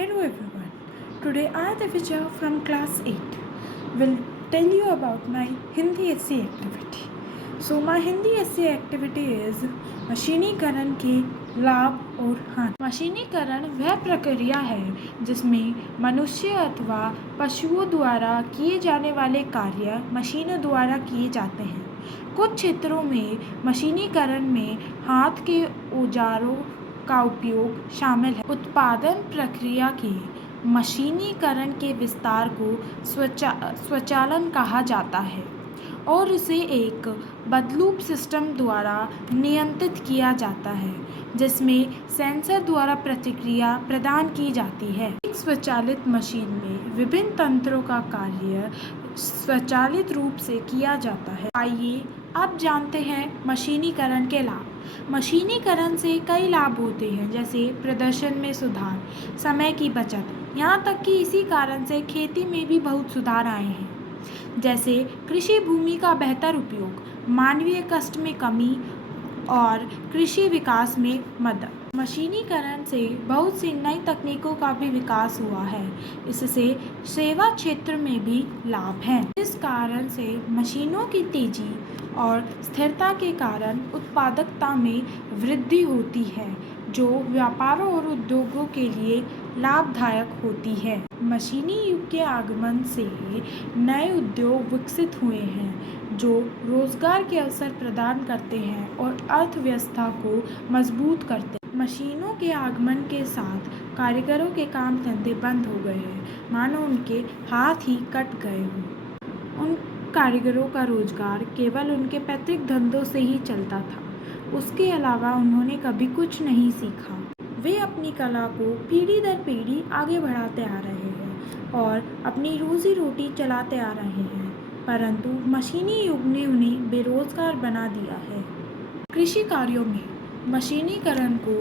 Hello everyone. Today I, Divija from class 8, will tell you about my Hindi essay activity. So my Hindi essay activity is मशीनीकरण के लाभ और हानि। मशीनीकरण वह प्रक्रिया है जिसमें मनुष्य अथवा पशुओं द्वारा किए जाने वाले कार्य मशीनों द्वारा किए जाते हैं। कुछ क्षेत्रों में मशीनीकरण में हाथ के औजारों का उपयोग शामिल है। उत्पादन प्रक्रिया के मशीनीकरण के विस्तार को स्वचालन कहा जाता है और इसे एक बदलूप सिस्टम द्वारा नियंत्रित किया जाता है जिसमें सेंसर द्वारा प्रतिक्रिया प्रदान की जाती है। एक स्वचालित मशीन में विभिन्न तंत्रों का कार्य स्वचालित रूप से किया जाता है। आइए अब जानते हैं मशीनीकरण के लाभ। मशीनीकरण से कई लाभ होते हैं, जैसे प्रदर्शन में सुधार, समय की बचत, यहाँ तक कि इसी कारण से खेती में भी बहुत सुधार आए हैं, जैसे कृषि भूमि का बेहतर उपयोग, मानवीय कष्ट में कमी और कृषि विकास में मदद। मशीनीकरण से बहुत सी नई तकनीकों का भी विकास हुआ है। इससे सेवा क्षेत्र में भी लाभ है। इस कारण से मशीनों की तेजी और स्थिरता के कारण उत्पादकता में वृद्धि होती है, जो व्यापारों और उद्योगों के लिए लाभदायक होती है। मशीनी युग के आगमन से नए उद्योग विकसित हुए हैं जो रोजगार के अवसर प्रदान करते हैं और अर्थव्यवस्था को मजबूत करते हैं। मशीनों के आगमन के साथ कारीगरों के काम धंधे बंद हो गए हैं, मानो उनके हाथ ही कट गए हों। उन कारीगरों का रोजगार केवल उनके पैतृक धंधों से ही चलता था, उसके अलावा उन्होंने कभी कुछ नहीं सीखा। वे अपनी कला को पीढ़ी दर पीढ़ी आगे बढ़ाते आ रहे हैं और अपनी रोजी रोटी चलाते आ रहे हैं, परंतु मशीनी युग ने उन्हें बेरोजगार बना दिया है। कृषि कार्यों में मशीनीकरण को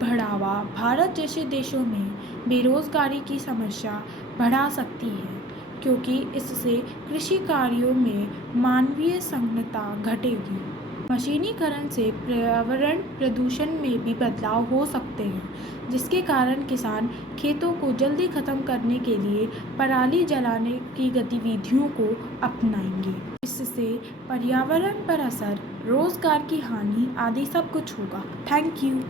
बढ़ावा भारत जैसे देशों में बेरोजगारी की समस्या बढ़ा सकती है, क्योंकि इससे कृषि कार्यों में मानवीय संलग्नता घटेगी। मशीनीकरण से पर्यावरण प्रदूषण में भी बदलाव हो सकते हैं, जिसके कारण किसान खेतों को जल्दी खत्म करने के लिए पराली जलाने की गतिविधियों को अपनाएंगे। इससे पर्यावरण पर असर, रोजगार की हानि आदि सब कुछ होगा। Thank you.